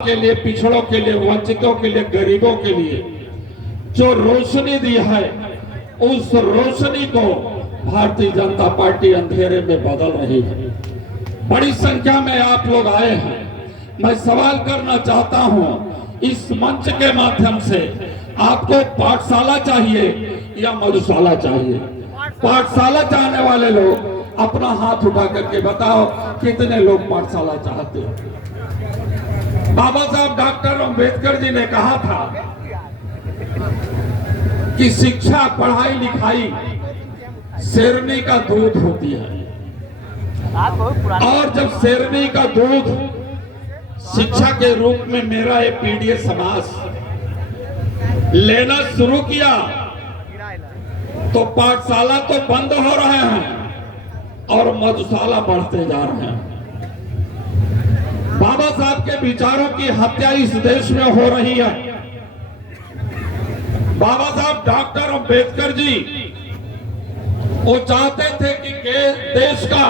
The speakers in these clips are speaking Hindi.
के लिए, पिछड़ों के लिए, वंचितों के लिए, गरीबों के लिए जो रोशनी दी है, उस रोशनी को भारतीय जनता पार्टी अंधेरे में बदल रही है। बड़ी संख्या में आप लोग आए हैं। मैं सवाल करना चाहता हूं, इस मंच के माध्यम से आपको पाठशाला चाहिए या मधुशाला चाहिए? पाठशाला चाहने वाले लोग अपना हाथ उठा करके बताओ कितने लोग पाठशाला चाहते हो। बाबा साहब डॉक्टर अंबेडकर जी ने कहा था कि शिक्षा, पढ़ाई लिखाई शेरनी का दूध होती है, और जब शेरनी का दूध शिक्षा के रूप में मेरा ये पीढ़ी समाज लेना शुरू किया तो पाठशाला तो बंद हो रहे हैं और मधुशाला बढ़ते जा रहे हैं। बाबा साहब के विचारों की हत्या इस देश में हो रही है। बाबा साहब डॉक्टर अंबेडकर जी वो चाहते थे कि देश का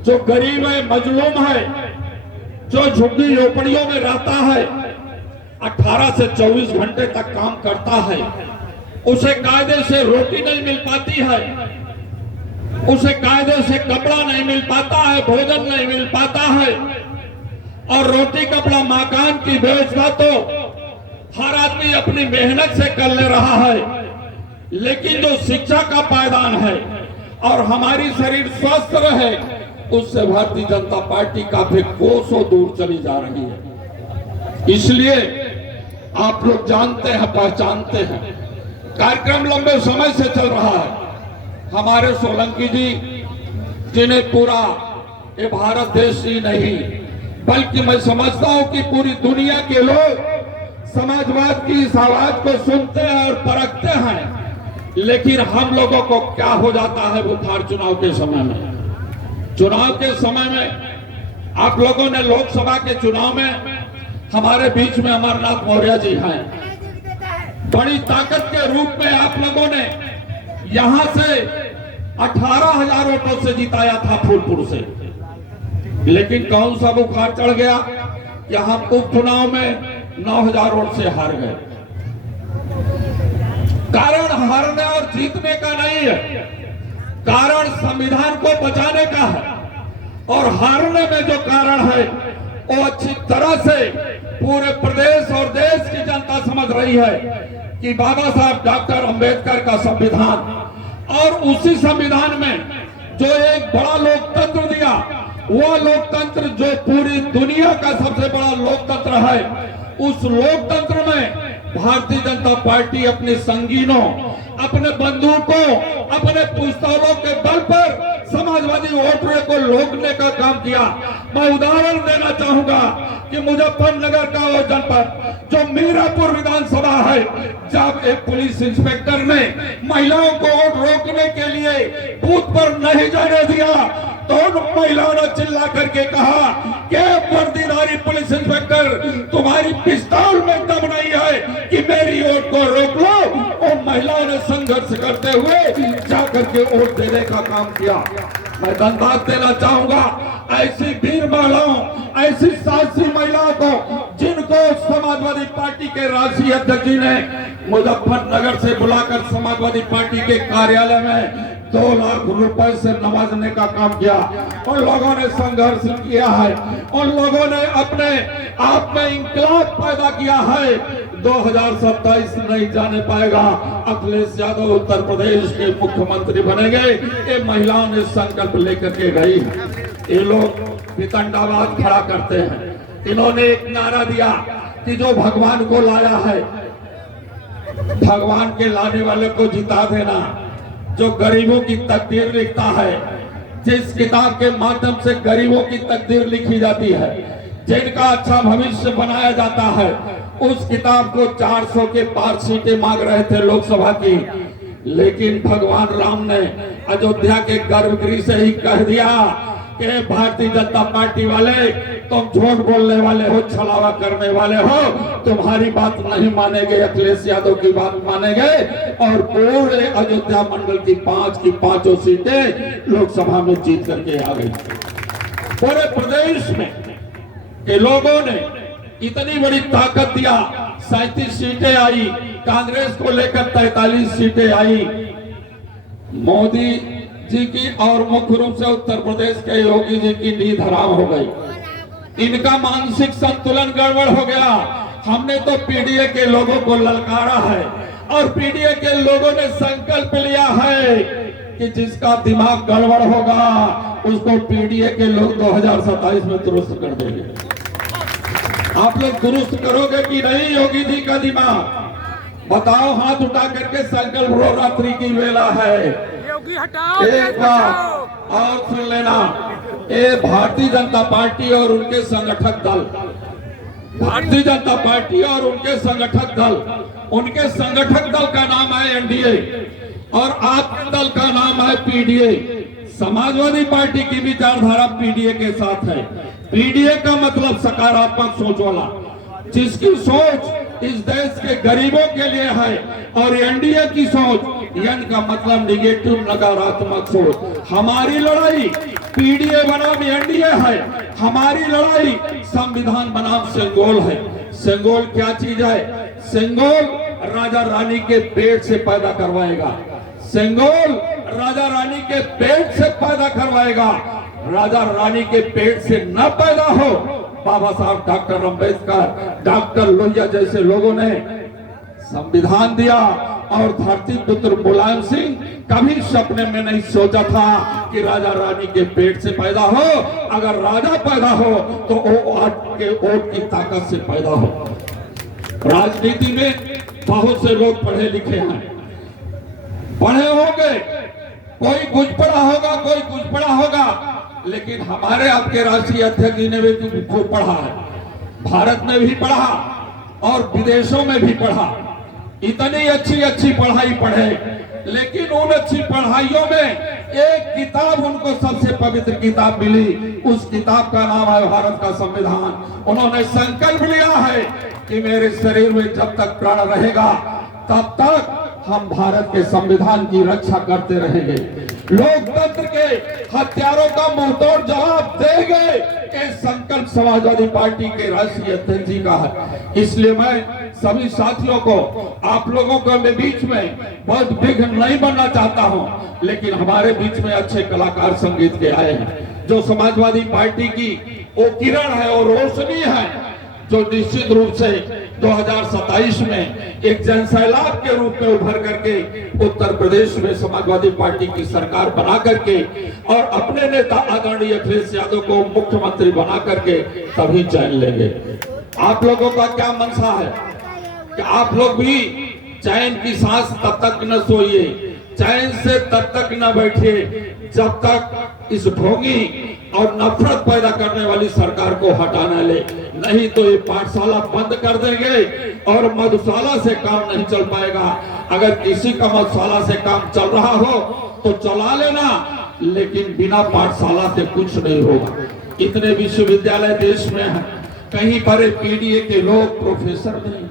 जो गरीब है, मजलूम है, जो झुग्गी झोपड़ियों में रहता है, 18 से 24 घंटे तक काम करता है, उसे कायदे से रोटी नहीं मिल पाती है, उसे कायदे से कपड़ा नहीं मिल पाता है, भोजन नहीं मिल पाता है, और रोटी कपड़ा मकान की व्यवस्था तो हर आदमी अपनी मेहनत से कर ले रहा है, लेकिन जो शिक्षा का पायदान है और हमारी शरीर स्वस्थ रहे, उससे भारतीय जनता पार्टी काफी कोसों दूर चली जा रही है। इसलिए आप लोग जानते हैं, पहचानते हैं, कार्यक्रम लंबे समय से चल रहा है। हमारे सोलंकी जी जिन्हें पूरा ये भारत देश ही नहीं बल्कि मैं समझता हूं कि पूरी दुनिया के लोग समाजवाद की इस आवाज को सुनते हैं और परखते हैं, लेकिन हम लोगों को क्या हो जाता है बुखार चुनाव के समय में। चुनाव के समय में आप लोगों ने, लोकसभा के चुनाव में हमारे बीच में अमरनाथ मौर्य जी हैं, बड़ी ताकत के रूप में आप लोगों ने यहां से 18,000 वोटों से जिताया था फूलपुर से, लेकिन कौन सा बुखार चढ़ गया कि हम उपचुनाव में 9,000 वोट से हार गए। कारण हारने और जीतने का नहीं है, कारण संविधान को बचाने का है, और हारने में जो कारण है वो अच्छी तरह से पूरे प्रदेश और देश की जनता समझ रही है कि बाबा साहब डॉक्टर अंबेडकर का संविधान, और उसी संविधान में जो एक बड़ा लोकतंत्र दिया, वो लोकतंत्र जो पूरी दुनिया का सबसे बड़ा लोकतंत्र है, उस लोकतंत्र में भारतीय जनता पार्टी अपने संगीनों, अपने बंधुकों, अपने पुस्तौलों के बल पर समाजवादी वोटरों को लूटने का काम किया। मैं उदाहरण देना चाहूंगा कि मुजफ्फरनगर का वो जनपद जो मीरापुर विधानसभा है, जब एक पुलिस इंस्पेक्टर ने महिलाओं को वोट रोकने के लिए बूथ पर नहीं जाने दिया, तो उन महिलाओं ने चिल्ला करके कहा कि वर्दीधारी पुलिस इंस्पेक्टर, तुम्हारी पिस्तौल में दम नहीं है कि मेरी वोट को रोक लो। और महिलाओं ने संघर्ष करते हुए जाकर के वोट देने का काम किया। मैं धन्यवाद देना चाहूंगा ऐसी वीर महिलाओं, ऐसी साहसी महिलाओं को, जिनको समाजवादी पार्टी के राष्ट्रीय अध्यक्ष जी ने मुजफ्फरनगर से बुलाकर समाजवादी पार्टी के कार्यालय में 2 लाख रुपए से नवाजने का काम किया। उन लोगों ने संघर्ष किया है, उन लोगों ने अपने आप में इंकलाब पैदा किया है। 2027 नहीं जाने पाएगा, अखिलेश यादव उत्तर प्रदेश के मुख्यमंत्री बनेंगे, ये महिलाओं ने संकल्प लेकर के गई। ये लोग वितंडावाद खड़ा करते हैं। इन्होंने एक नारा दिया कि जो भगवान को लाया है, भगवान के लाने वाले को जिता देना। जो गरीबों की तकदीर लिखता है, जिस किताब के माध्यम से गरीबों की तकदीर लिखी जाती है, जिनका अच्छा भविष्य बनाया जाता है, उस किताब को 400 के पार सीटें मांग रहे थे लोकसभा की, लेकिन भगवान राम ने अयोध्या के गर्भगृह से ही कह दिया कि भारतीय जनता पार्टी वाले, तुम झूठ बोलने वाले हो, छलावा करने वाले हो, तुम्हारी बात नहीं मानेंगे, अखिलेश यादव की बात मानेंगे। और पूरे अयोध्या मंडल की 5 की 5 सीटें लोकसभा में जीत करके आ गई। पूरे प्रदेश में के लोगों ने इतनी बड़ी ताकत दिया, 37 सीटें आई, कांग्रेस को लेकर 43 सीटें आई। मोदी जी की और मुख्य रूप से उत्तर प्रदेश के योगी जी की नींद हराम हो गई। इनका मानसिक संतुलन गड़बड़ हो गया। हमने तो पीडीए के लोगों को ललकारा है और पीडीए के लोगों ने संकल्प लिया है कि जिसका दिमाग गड़बड़ होगा उसको पीडीए के लोग 2027 में दुरुस्त कर देंगे। आप लोग दुरुस्त करोगे कि नहीं योगी जी का दिमाग? बताओ, हाथ उठा करके संकल्प लो, रात्रि की वेला है। एक बात और सुन लेना, ये भारतीय जनता पार्टी और उनके संगठक दल, भारतीय जनता पार्टी और उनके संगठक दल का नाम है एनडीए और आप दल का नाम है पीडीए। समाजवादी पार्टी की विचारधारा पीडीए के साथ है। पीडीए का मतलब सकारात्मक सोच वाला, जिसकी सोच इस देश के गरीबों के लिए है, और एनडीए की सोच, एन का मतलब निगेटिव, नकारात्मक सोच। हमारी लड़ाई पीडीए बनाम एनडीए है, हमारी लड़ाई संविधान बनाम सेंगोल है। सेंगोल क्या चीज है? सेंगोल राजा रानी के पेट से पैदा करवाएगा। सेंगोल राजा रानी के पेट से पैदा करवाएगा। राजा रानी के पेट से न पैदा हो, बाबा साहब डॉक्टर अम्बेडकर, डॉक्टर लोहिया जैसे लोगों ने संविधान दिया, और धरती पुत्र मुलायम सिंह कभी सपने में नहीं सोचा था कि राजा रानी के पेट से पैदा हो। अगर राजा पैदा हो तो वोट की ताकत से पैदा हो। राजनीति में बहुत से लोग पढ़े लिखे हैं, पढ़े होंगे, कोई कुछ पढ़ा होगा, कोई कुछ पढ़ा होगा, लेकिन हमारे आपके राष्ट्रीय अध्यक्ष जी ने भी खूब पढ़ा है, भारत में भी पढ़ा और विदेशों में भी पढ़ा। इतनी अच्छी अच्छी पढ़ाई पढ़े, लेकिन उन अच्छी पढ़ाइयों में एक किताब उनको सबसे पवित्र किताब मिली। उस किताब का नाम है भारत का संविधान। उन्होंने संकल्प लिया है कि मेरे शरीर में जब तक प्राण रहेगा तब तक हम भारत के संविधान की रक्षा करते रहेंगे, लोकतंत्र के हथियारों का मुंहतोड़ जवाब देंगे। ये संकल्प समाजवादी पार्टी के राष्ट्रीय अध्यक्ष जी का है। इसलिए मैं सभी साथियों को, आप लोगों को मैं बीच में बहुत विघ्न नहीं बनना चाहता हूं, लेकिन हमारे बीच में अच्छे कलाकार संगीत के आए हैं, जो समाजवादी पार्टी की वो किरण है और रोशनी है, जो निश्चित रूप से 2027 में एक जनसैलाब के रूप में उभर करके उत्तर प्रदेश में समाजवादी पार्टी की सरकार बना करके और अपने नेता आदरणीय अखिलेश यादव को मुख्यमंत्री बना करके तभी चैन लेंगे। आप लोगों का क्या मनसा है कि आप लोग भी चैन की सांस तब तक न सोइए, चैन से तब तक न बैठिए जब तक इस ढोंगी और नफरत पैदा करने वाली सरकार को हटाना ले। नहीं तो ये पाठशाला बंद कर देंगे और मधुशाला से काम नहीं चल पाएगा। अगर किसी का मधुशाला से काम चल रहा हो तो चला लेना, लेकिन बिना पाठशाला से कुछ नहीं होगा। इतने विश्वविद्यालय देश में हैं, कहीं बड़े पीडीए के लोग प्रोफेसर नहीं,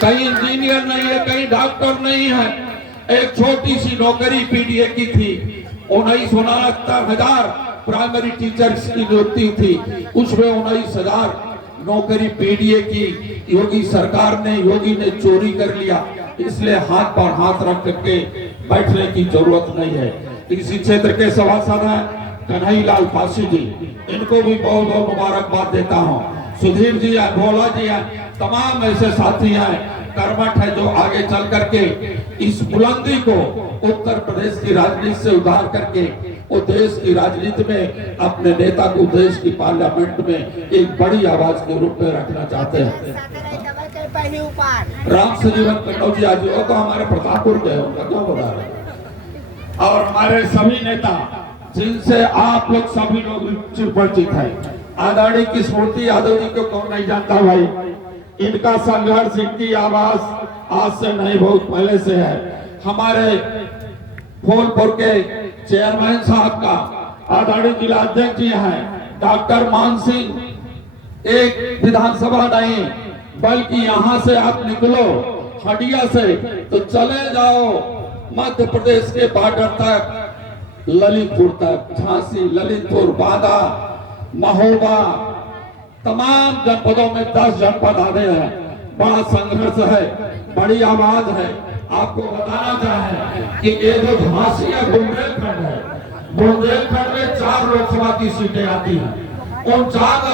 कहीं इंजीनियर नहीं है, कहीं डॉक्टर नहीं है। एक छोटी सी नौकरी पीडीए की थी, 19,69,000 प्राइमरी टीचर्स की नियुक्ति थी, उसमें 19,000 नौकरी पीडीए की योगी सरकार ने, योगी ने चोरी कर लिया। इसलिए हाथ पर हाथ रख करके बैठने की जरूरत नहीं है। इसी क्षेत्र के सभासद हैं कन्हई लाल पासी जी, इनको भी बहुत बहुत मुबारकबाद देता हूँ। सुधीर जी हैं, भोला जी हैं, तमाम ऐसे साथी हैं, कर्मठ है, जो आगे चल करके इस बुलंदी को उत्तर प्रदेश की राजनीति से उधार करके वो देश की राजनीति में अपने नेता को देश की पार्लियामेंट में एक बड़ी आवाज के रूप में रखना चाहते हैं। राम सजीवन कन्नौज जी आज वो तो हमारे प्रतापपुर के होंगे, क्यों बता रहे, और हमारे सभी नेता जिनसे आप लोग सभी लोग परिचित है, आदरणीय की स्मृति यादव जी को कौन नहीं जानता भाई। इनका संघर्ष, इनकी आवाज आज से नहीं बहुत पहले से है। हमारे फूलपुर के चेयरमैन साहब का आदरणीय जिला अध्यक्ष जी हैं डॉक्टर मान सिंह, एक विधानसभा नहीं बल्कि यहाँ से आप निकलो हटिया से तो चले जाओ मध्य प्रदेश के बॉर्डर तक, ललितपुर तक, झांसी, ललितपुर, बांदा, महोबा, तमाम जनपदों में 10 जनपद आने हैं। बड़ा संघर्ष है, बड़ी आवाज है। आपको बताना चाहें कि ये जो झांसी है बुंदेलखंड है, बुंदेलखंड में 4 लोकसभा की सीटें आती हैं। उन 4